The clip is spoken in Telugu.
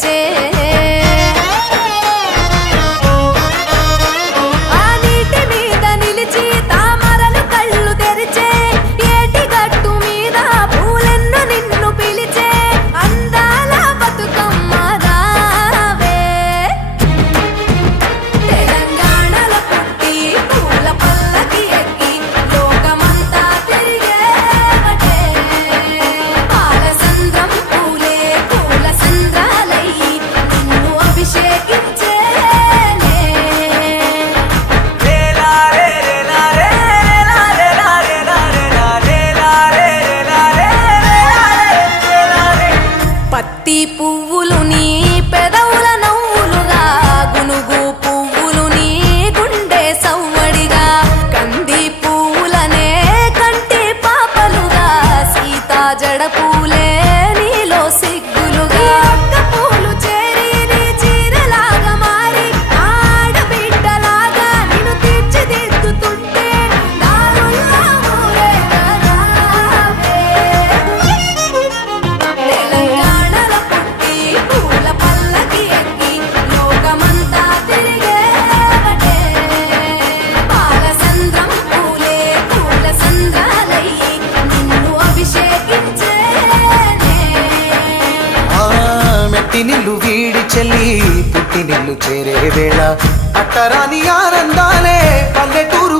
తెచ్చే పత్తి పువ్వులు నీ పెదవుల నవ్వులుగా గునుగు పువ్వులు నీ గుండె సవ్వడిగా కంది పువ్వులనే కంటి పాపలుగా సీతా జడ పూలే నీలో సిగ్గులుగా పూలు చేరి నీ చీరలాగా మారి ఆడబిడ్డలాగా నిన్ను తీర్చిదిద్దుతుంటే దారుల్లో నిల్లు వీడి చెల్లి పుట్టి నిల్లు చేరే వేళ అట్టరాని ఆనందాలే పల్లెటూరు